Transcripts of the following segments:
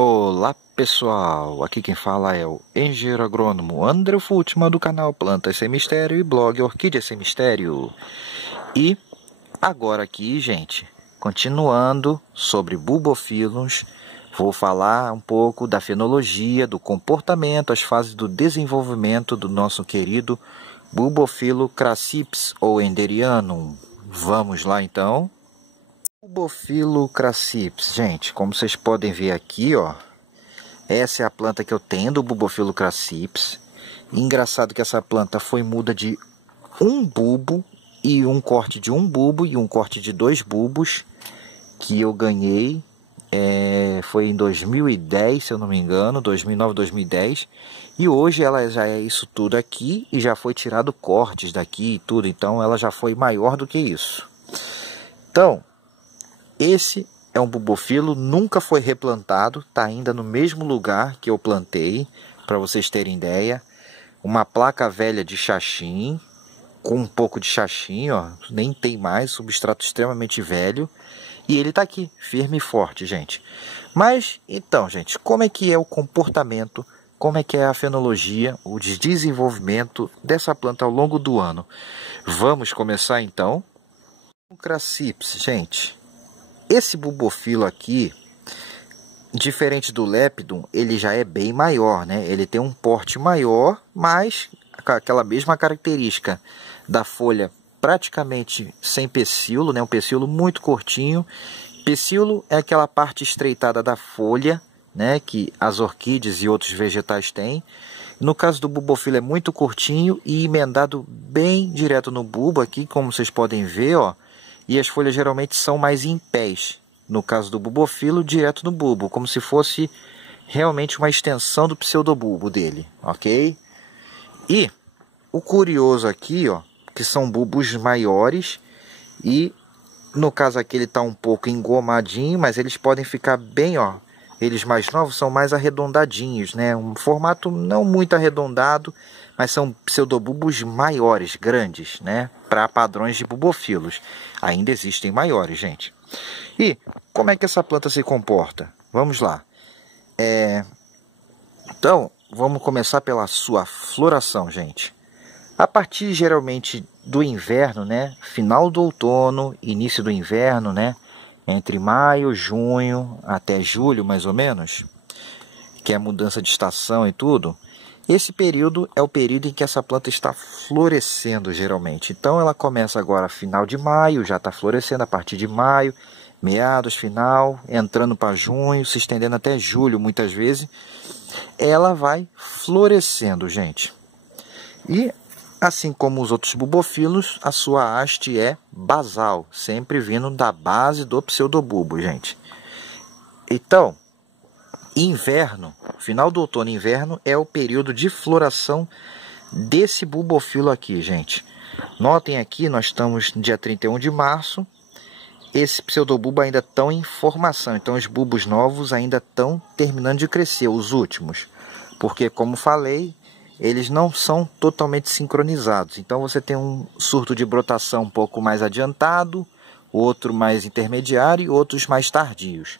Olá pessoal, aqui quem fala é o engenheiro agrônomo André Fultman do canal Plantas Sem Mistério e blog Orquídea Sem Mistério. E agora aqui, gente, continuando sobre bulbofilos, vou falar um pouco da fenologia, do comportamento, as fases do desenvolvimento do nosso querido bulbofilo crassips ou enderianum. Vamos lá então. Bulbofilo crassips, gente, como vocês podem ver aqui, ó, essa é a planta que eu tenho do bulbofilo crassips. Engraçado que essa planta foi muda de um bulbo e um corte de um bulbo e um corte de 2 bulbos que eu ganhei. Foi em 2010, se eu não me engano, 2009, 2010. E hoje ela já é isso tudo aqui e já foi tirado cortes daqui e tudo. Então ela já foi maior do que isso. Então, esse é um bulbofilo, nunca foi replantado, está ainda no mesmo lugar que eu plantei, para vocês terem ideia. Uma placa velha de xaxim, com um pouco de xaxim, ó, nem tem mais, substrato extremamente velho. E ele está aqui, firme e forte, gente. Mas, então, gente, como é que é o comportamento, como é que é a fenologia, o desenvolvimento dessa planta ao longo do ano? Vamos começar, então. O crassips, gente. Esse bulbofilo aqui, diferente do lepidum, ele já é bem maior, né? Ele tem um porte maior, mas com aquela mesma característica da folha praticamente sem pecíolo, né? Um pecíolo muito curtinho. Pecíolo é aquela parte estreitada da folha, né? Que as orquídeas e outros vegetais têm. No caso do bulbofilo é muito curtinho e emendado bem direto no bulbo aqui, como vocês podem ver, ó. E as folhas geralmente são mais em pés. No caso do bulbofilo, direto no bulbo, como se fosse realmente uma extensão do pseudobulbo dele, ok? E o curioso aqui, ó, que são bulbos maiores e no caso aqui ele está um pouco engomadinho, mas eles podem ficar bem, ó. Eles mais novos são mais arredondadinhos, né? Um formato não muito arredondado, mas são pseudobulbos maiores, grandes, né? Para padrões de bulbofilos. Ainda existem maiores, gente. E como é que essa planta se comporta? Vamos lá. Então, vamos começar pela sua floração, gente. A partir, geralmente, do inverno, né? Final do outono, início do inverno, né? Entre maio, junho, até julho, mais ou menos, que é a mudança de estação e tudo. Esse período é o período em que essa planta está florescendo, geralmente. Então, ela começa agora final de maio, já está florescendo a partir de maio, meados, final, entrando para junho, se estendendo até julho, muitas vezes. Ela vai florescendo, gente. E, assim como os outros bulbofilos, a sua haste é basal, sempre vindo da base do pseudobulbo, gente. Então, inverno, final do outono e inverno é o período de floração desse bulbofilo aqui, gente. Notem aqui, nós estamos no dia 31 de março, esse pseudobulbo ainda estão em formação, então os bulbos novos ainda estão terminando de crescer, os últimos. Porque, como falei, eles não são totalmente sincronizados. Então você tem um surto de brotação um pouco mais adiantado, outro mais intermediário e outros mais tardios.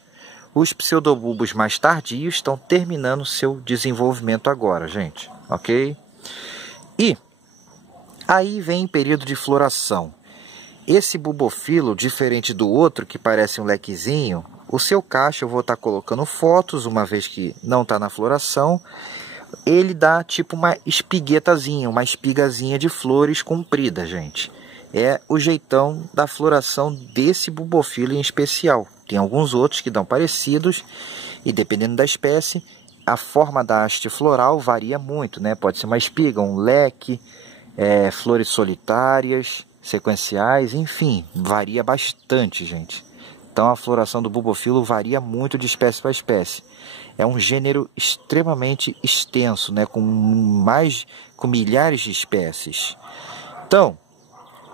Os pseudobulbos mais tardios estão terminando seu desenvolvimento agora, gente. Ok? E aí vem o período de floração. Esse bulbofilo, diferente do outro que parece um lequezinho, o seu cacho eu vou estar colocando fotos, uma vez que não está na floração. Ele dá tipo uma espiguetazinha, uma espigazinha de flores comprida, gente. É o jeitão da floração desse bulbofilo em especial. Tem alguns outros que dão parecidos e dependendo da espécie, a forma da haste floral varia muito, né? Pode ser uma espiga, um leque, flores solitárias, sequenciais, enfim, varia bastante, gente. Então a floração do bulbofilo varia muito de espécie para espécie. É um gênero extremamente extenso, né? com milhares de espécies. Então,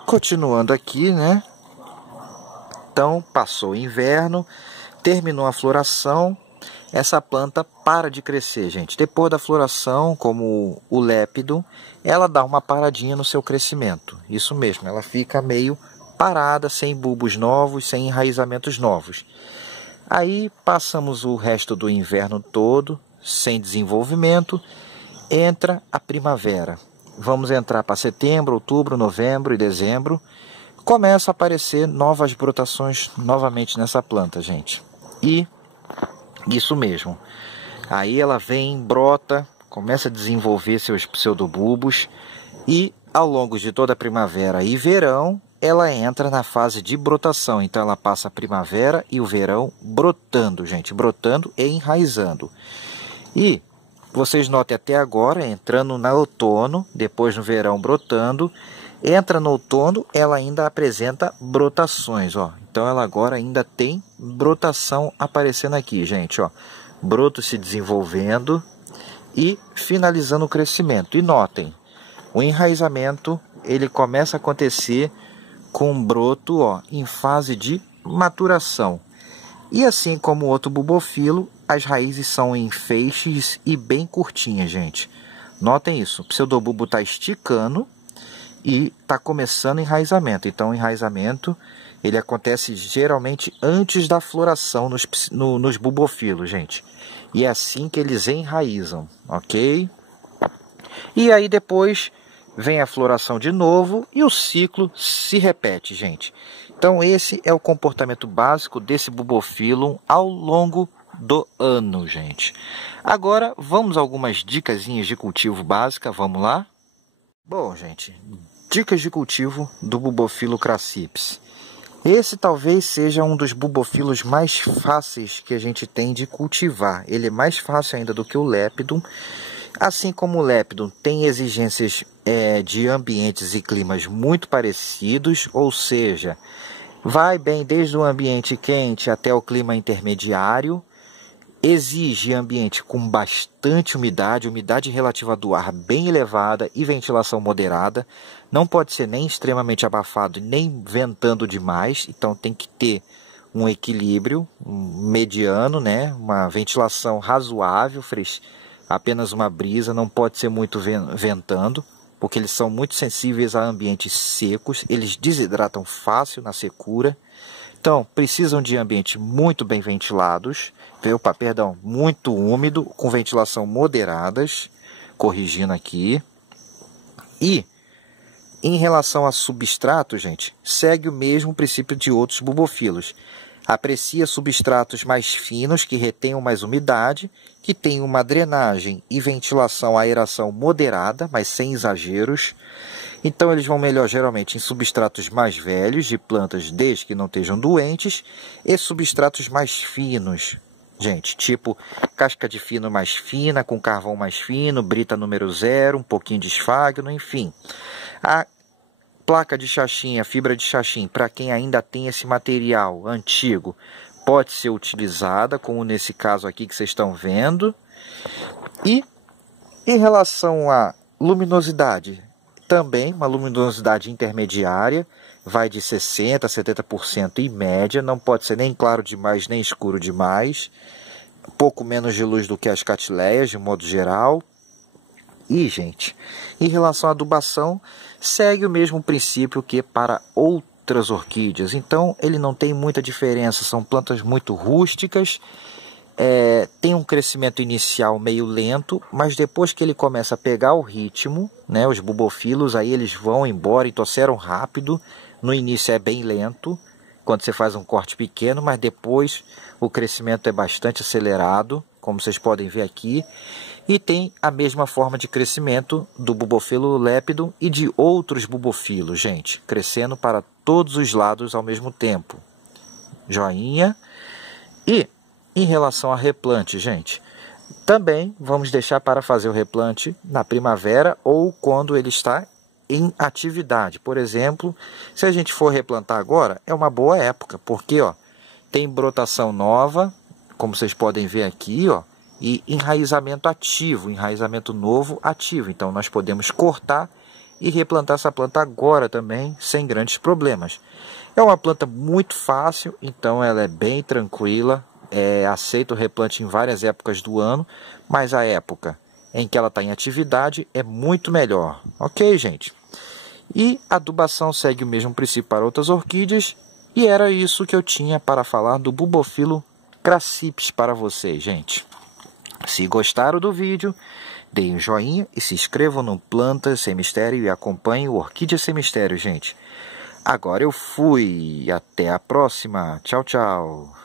continuando aqui, né? Então, passou o inverno, terminou a floração, essa planta para de crescer, gente. Depois da floração, como o lepidum, ela dá uma paradinha no seu crescimento. Isso mesmo, ela fica meio parada, sem bulbos novos, sem enraizamentos novos. Aí passamos o resto do inverno todo sem desenvolvimento, entra a primavera. Vamos entrar para setembro, outubro, novembro e dezembro. Começa a aparecer novas brotações novamente nessa planta, gente. E isso mesmo. Aí ela vem, brota, começa a desenvolver seus pseudobulbos e ao longo de toda a primavera e verão, ela entra na fase de brotação. Então ela passa a primavera e o verão brotando, gente, brotando e enraizando. E vocês notem até agora, entrando no outono, depois no verão brotando, entra no outono, ela ainda apresenta brotações, ó. Então ela agora ainda tem brotação aparecendo aqui, gente, ó. Broto se desenvolvendo e finalizando o crescimento. E notem, o enraizamento, ele começa a acontecer com um broto, ó, em fase de maturação. E assim como o outro bulbofilo, as raízes são em feixes e bem curtinhas, gente. Notem isso, o pseudobulbo está esticando e está começando enraizamento. Então o enraizamento ele acontece geralmente antes da floração nos bulbofilos, gente. E é assim que eles enraizam, ok? E aí depois vem a floração de novo e o ciclo se repete, gente. Então esse é o comportamento básico desse bulbophyllum ao longo do ano, gente. Agora vamos a algumas dicasinhas de cultivo básica, vamos lá? Bom, gente, dicas de cultivo do bulbophyllum crassipes. Esse talvez seja um dos bulbofilos mais fáceis que a gente tem de cultivar. Ele é mais fácil ainda do que o lepidum. Assim como o lepidum tem exigências de ambientes e climas muito parecidos, ou seja, vai bem desde o ambiente quente até o clima intermediário, exige ambiente com bastante umidade relativa do ar bem elevada e ventilação moderada. Não pode ser nem extremamente abafado nem ventando demais, então tem que ter um equilíbrio mediano, né? Uma ventilação razoável, apenas uma brisa, não pode ser muito ventando, porque eles são muito sensíveis a ambientes secos, eles desidratam fácil na secura. Então, precisam de ambientes muito bem ventilados, muito úmido, com ventilação moderadas, corrigindo aqui. E, em relação a substrato, gente, segue o mesmo princípio de outros bulbofilos. Aprecia substratos mais finos, que retenham mais umidade, que tenham uma drenagem e ventilação, aeração moderada, mas sem exageros. Então eles vão melhor geralmente em substratos mais velhos, de plantas desde que não estejam doentes, e substratos mais finos, gente, tipo casca de fino mais fina, com carvão mais fino, brita número 0, um pouquinho de esfagno, enfim. A placa de xaxim, a fibra de xaxim, para quem ainda tem esse material antigo, pode ser utilizada, como nesse caso aqui que vocês estão vendo. E em relação à luminosidade, também uma luminosidade intermediária, vai de 60% a 70% em média, não pode ser nem claro demais nem escuro demais, pouco menos de luz do que as catileias de modo geral. E, gente, em relação à adubação, segue o mesmo princípio que para outras orquídeas, então ele não tem muita diferença, são plantas muito rústicas. Tem um crescimento inicial meio lento, mas depois que ele começa a pegar o ritmo, né, os bulbofilos, aí eles vão embora e tosseram rápido. No início é bem lento, quando você faz um corte pequeno, mas depois o crescimento é bastante acelerado, como vocês podem ver aqui. E tem a mesma forma de crescimento do bulbophyllum lepidum e de outros bulbofilos, gente, crescendo para todos os lados ao mesmo tempo. Joinha. E em relação a replante, gente, também vamos deixar para fazer o replante na primavera ou quando ele está em atividade. Por exemplo, se a gente for replantar agora, é uma boa época, porque ó, tem brotação nova, como vocês podem ver aqui, ó, e enraizamento ativo, enraizamento novo ativo. Então nós podemos cortar e replantar essa planta agora também, sem grandes problemas. É uma planta muito fácil, então ela é bem tranquila. Aceita o replante em várias épocas do ano, mas a época em que ela está em atividade é muito melhor. Ok, gente? E a adubação segue o mesmo princípio para outras orquídeas, e era isso que eu tinha para falar do bulbophyllum Cracips para vocês, gente. Se gostaram do vídeo, deem um joinha e se inscrevam no Plantas Sem Mistério e acompanhem o Orquídea Sem Mistério, gente. Agora eu fui. Até a próxima. Tchau, tchau.